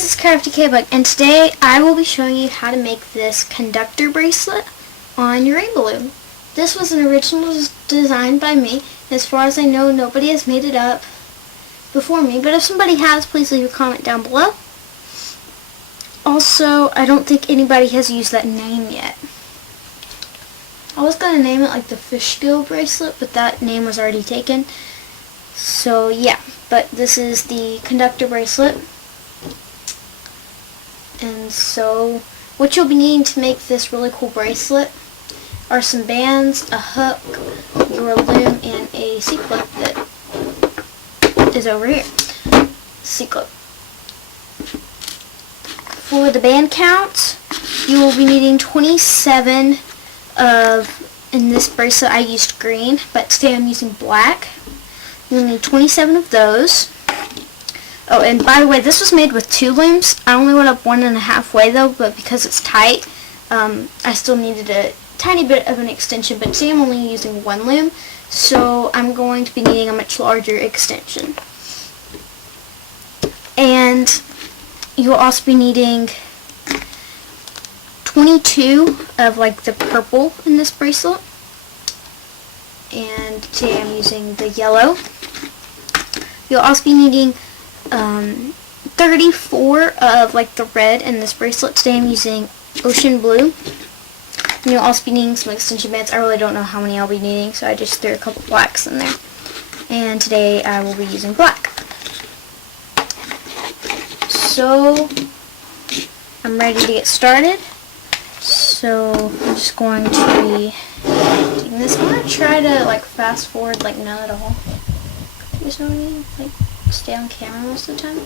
guys, it's Crafty K-Bug, and today I will be showing you how to make this conductor bracelet on your rainbow loom. This was an original design by me. As far as I know, nobody has made it up before me, but if somebody has, please leave a comment down below. Also, I don't think anybody has used that name yet. I was going to name it like the Fishgill bracelet, but that name was already taken. So yeah, but this is the conductor bracelet. And so what you'll be needing to make this really cool bracelet are some bands, a hook, your loom, and a C-clip that is over here. C-clip. For the band count, you will be needing 27 of, in this bracelet I used green, but today I'm using black. You'll need 27 of those. Oh, and by the way, this was made with 2 looms. I only went up 1.5 way though, but because it's tight, I still needed a tiny bit of an extension, but today I'm only using 1 loom, so I'm going to be needing a much larger extension. And you'll also be needing 22 of like the purple in this bracelet, and today I'm using the yellow. You'll also be needing 34 of like the red in this bracelet. Today I'm using ocean blue. And you'll also be needing some extension bands. I really don't know how many I'll be needing, so I just threw a couple blacks in there. And today I will be using black. So I'm ready to get started. So I'm just going to be taking this. I'm going to try to like fast forward like none at all. There's no need like stay on camera most of the time.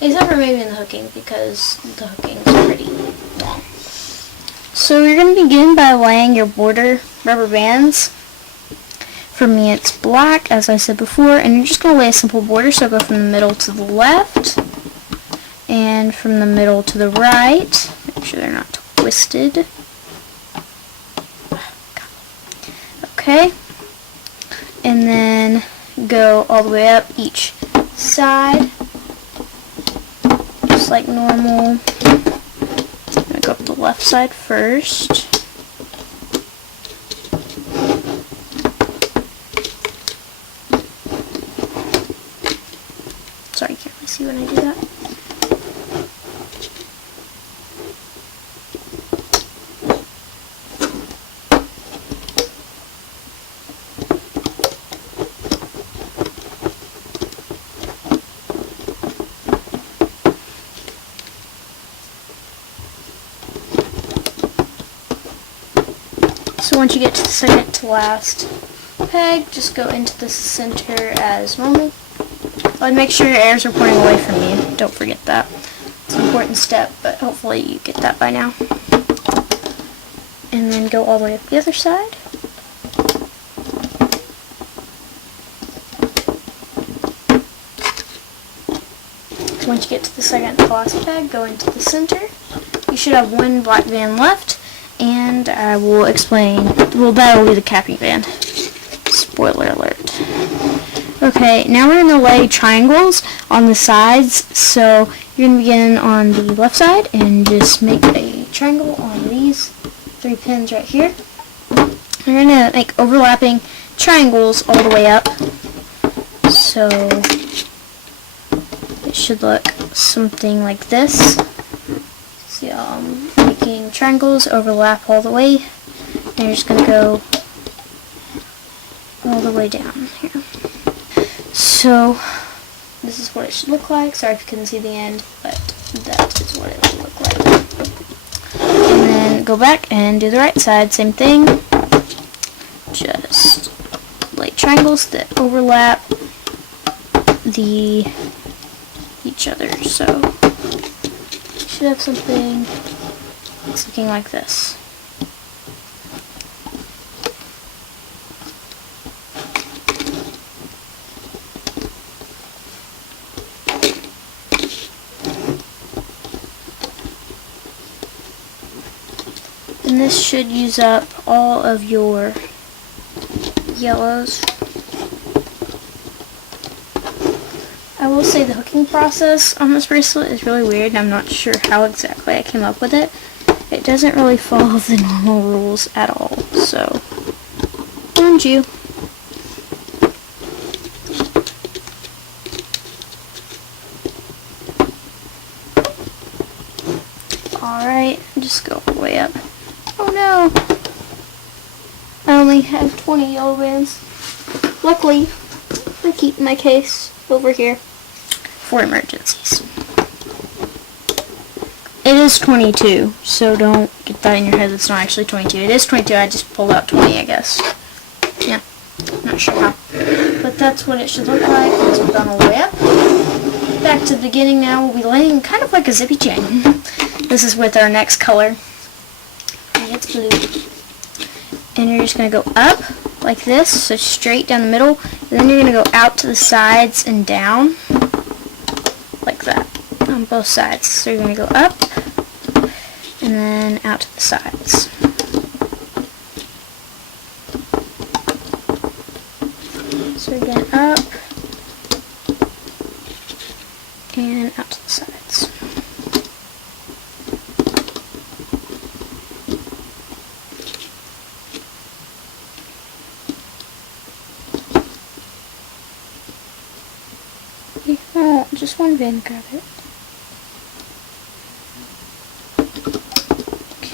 Except for maybe in the hooking, because the hooking is pretty long. So you're going to begin by laying your border rubber bands. For me it's black, as I said before, and you're just going to lay a simple border, so go from the middle to the left, and from the middle to the right. Make sure they're not twisted. Okay, and then go all the way up each side, just like normal. I'm going to go up the left side first. Sorry, you can't really see when I do that. So once you get to the second to last peg, just go into the center as normal. And make sure your airs are pointing away from you. Don't forget that. It's an important step, but hopefully you get that by now. And then go all the way up the other side. So once you get to the second to last peg, go into the center. You should have 1 black band left. And I will explain, well, that will be the capping band. Spoiler alert. Okay, now we're going to lay triangles on the sides. So you're going to begin on the left side and just make a triangle on these 3 pins right here. You're going to make overlapping triangles all the way up. So it should look something like this. See, making triangles overlap all the way, and you're just going to go all the way down here. So this is what it should look like. Sorry if you couldn't see the end, but that is what it will look like. And then go back and do the right side, same thing. Just lay triangles that overlap each other. So you should have something it's looking like this. And this should use up all of your yellows. I will say the hooking process on this bracelet is really weird, and I'm not sure how exactly I came up with it. It doesn't really follow the normal rules at all, so warned you. Alright, just go all the way up. Oh no! I only have 20 yellow bands. Luckily, I keep my case over here for emergencies. It is 22, so don't get that in your head. It's not actually 22. It is 22. I just pulled out 20, I guess. Yeah, not sure how. But that's what it should look like once we've gone all the way up. Back to the beginning now. We'll be laying kind of like a zippy chain. This is with our next color. And it's blue. And you're just going to go up like this, so straight down the middle. And then you're going to go out to the sides and down like that on both sides. So you're going to go up and then out to the sides. So again, up and out to the sides. Oh, just one band, grab it.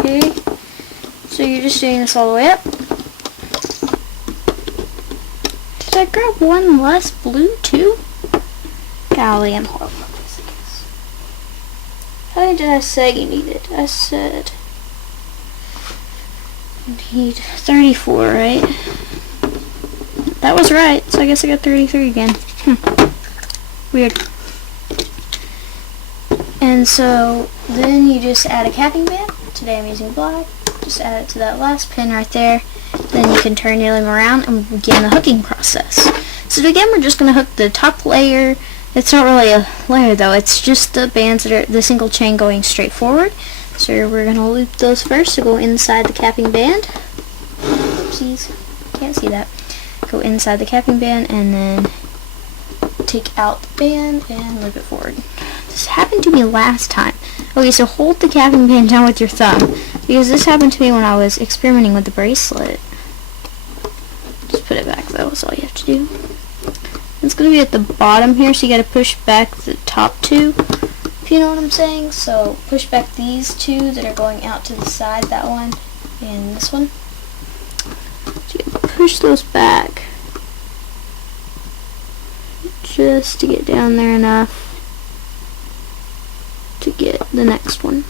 Okay, so you're just doing this all the way up. Did I grab one less blue too? Golly, I'm horrible at this, I guess. How many did I say you needed? I said you need 34, right? That was right, so I guess I got 33 again. Weird. And so then you just add a capping band. Today I'm using black. Just add it to that last pin right there. Then you can turn your loom around and begin the hooking process. So to begin, we're just going to hook the top layer. It's not really a layer though, it's just the bands that are the single chain going straight forward. So we're going to loop those first to go inside the capping band. Oopsies, can't see that. Go inside the capping band and then take out the band and loop it forward. This happened to me last time. Okay, so hold the capping band down with your thumb, because this happened to me when I was experimenting with the bracelet. Just put it back though, that's all you have to do. It's going to be at the bottom here, so you got to push back the top two, if you know what I'm saying. So push back these two that are going out to the side, that one and this one. So you push those back just to get down there enough to get the next one.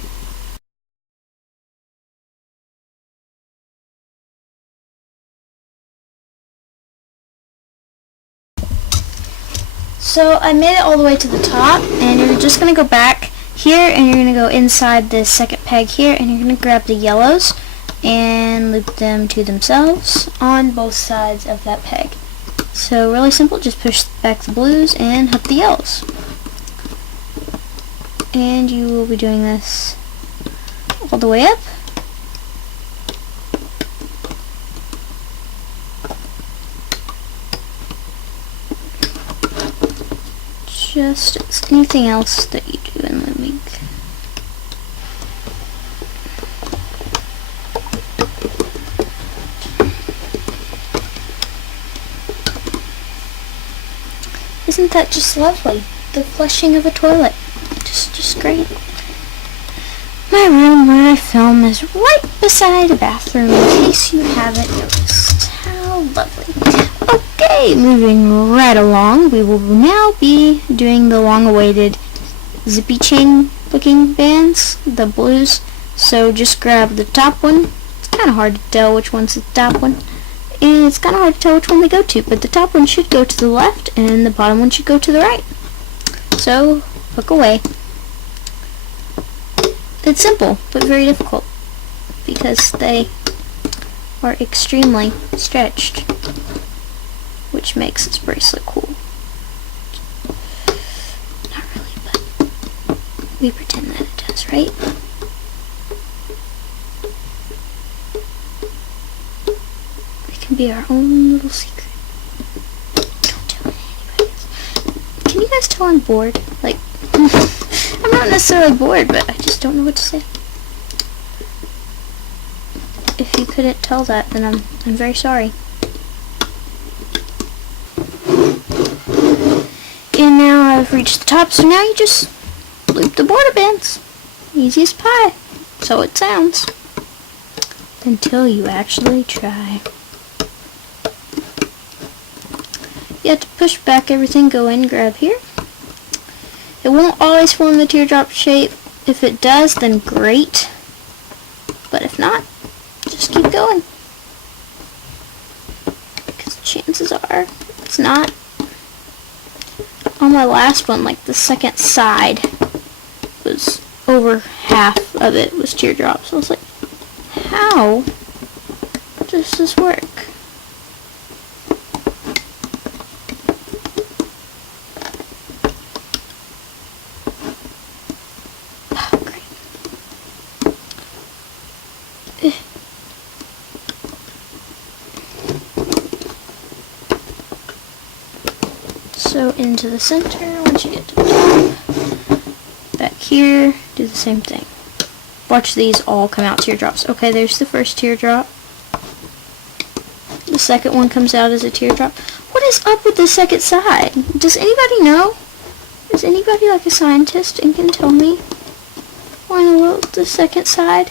So I made it all the way to the top, and you're just going to go back here and you're going to go inside this second peg here, and you're going to grab the yellows and loop them to themselves on both sides of that peg. So really simple, just push back the blues and hook the yellows. And you will be doing this all the way up. Just as anything else that you do in looming. Isn't that just lovely? The flushing of a toilet. Just great. My room where I film is right beside a bathroom, in case you haven't noticed. How lovely. Okay, moving right along, we will now be doing the long-awaited zippy chain looking bands, the blues. So just grab the top one. It's kind of hard to tell which one's the top one. And it's kind of hard to tell which one they go to, but the top one should go to the left and the bottom one should go to the right. So, hook away. It's simple, but very difficult, because they are extremely stretched, which makes this bracelet cool. Not really, but we pretend that it does, right? It can be our own little secret. Don't tell anybody else. Can you guys tell tell I'm bored. Like, I'm not necessarily bored, but I just don't know what to say. If you couldn't tell that, then I'm very sorry. And now I've reached the top, so now you just loop the border bands. Easy as pie. So it sounds. Until you actually try. You have to push back everything, go in, grab here. It won't always form the teardrop shape. If it does, then great. But if not, just keep going. Because chances are it's not. On my last one, like the second side was over half of it was teardrops. I was like, how does this work? Oh, great. So into the center, once you get to the top. Back here, do the same thing. Watch these all come out teardrops. Okay, there's the first teardrop. The second one comes out as a teardrop. What is up with the second side? Does anybody know? Is anybody like a scientist and can tell me why the second side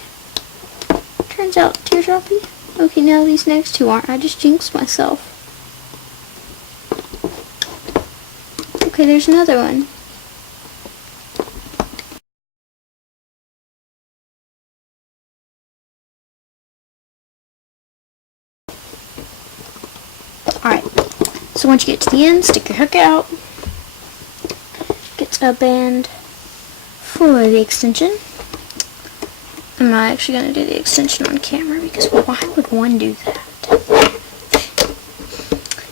turns out teardroppy? Okay, now these next two aren't. I just jinxed myself. Okay, there's another one. Alright, so once you get to the end, stick your hook out. Get a band for the extension. I'm not actually going to do the extension on camera because why would one do that?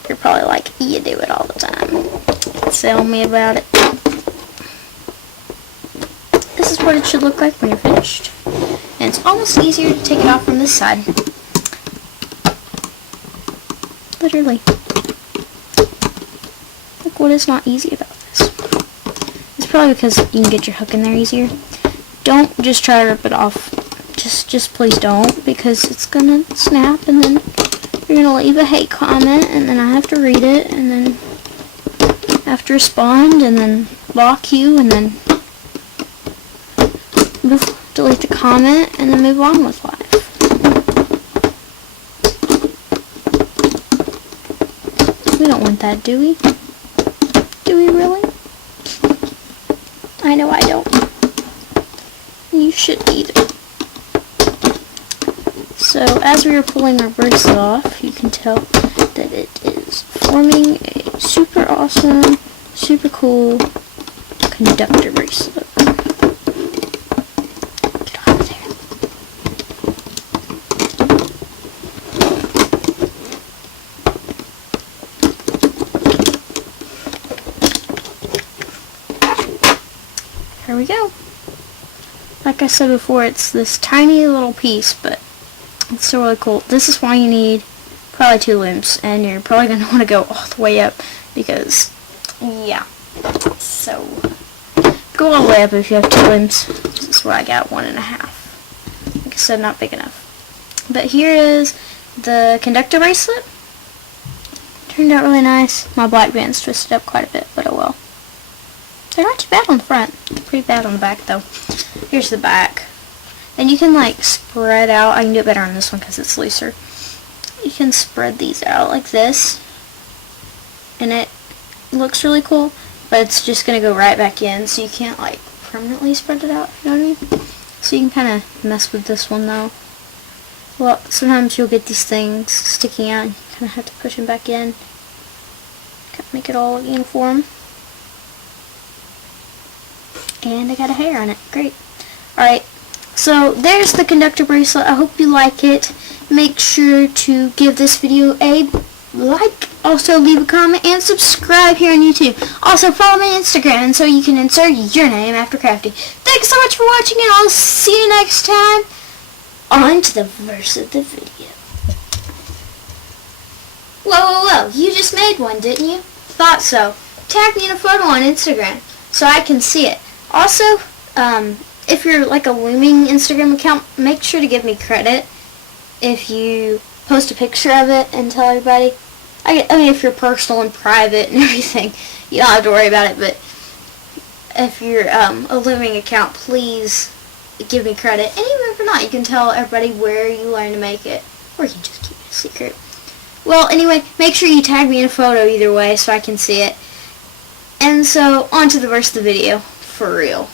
You're probably like, you do it all the time. Tell me about it. This is what it should look like when you're finished. And it's almost easier to take it off from this side. Literally. Like, what is not easy about this? It's probably because you can get your hook in there easier. Don't just try to rip it off. Just please don't, because it's gonna snap, and then you're gonna leave a hate comment, and then I have to read it, and then I have to respond, and then block you, and then delete the comment, and then move on with life. We don't want that, do we? Do we really? I know I don't. You shouldn't either. So as we were pulling our bracelet off, you can tell that it is forming a super awesome, super cool conductor bracelet. Get out of there. Here we go. Like I said before, it's this tiny little piece, but it's still really cool. This is why you need probably 2 looms, and you're probably going to want to go all the way up because, yeah. So, go all the way up if you have 2 looms. This is what I got, 1.5. Like I said, not big enough. But here is the conductor bracelet. Turned out really nice. My black band's twisted up quite a bit, but oh well. They're not too bad on the front. They're pretty bad on the back, though. Here's the back. And you can, like, spread out. I can do it better on this one because it's looser. You can spread these out like this. And it looks really cool. But it's just going to go right back in. So you can't, like, permanently spread it out. You know what I mean? So you can kind of mess with this one, though. Well, sometimes you'll get these things sticking out. And you kind of have to push them back in. Kind of make it all uniform. And I got a hair on it. Great. Alright. So there's the conductor bracelet. I hope you like it. Make sure to give this video a like. Also leave a comment and subscribe here on YouTube. Also follow me on Instagram so you can insert your name after crafting. Thanks so much for watching, and I'll see you next time. On to the verse of the video. Whoa, whoa, whoa. You just made one, didn't you? Thought so. tag me in a photo on Instagram so I can see it. Also, if you're like a Looming Instagram account, make sure to give me credit if you post a picture of it and tell everybody. I mean, if you're personal and private and everything, you don't have to worry about it, but if you're a Looming account, please give me credit. And even if you're not, you can tell everybody where you learn to make it, or you can just keep it a secret. Well, anyway, make sure you tag me in a photo either way so I can see it. And so, on to the rest of the video, for real.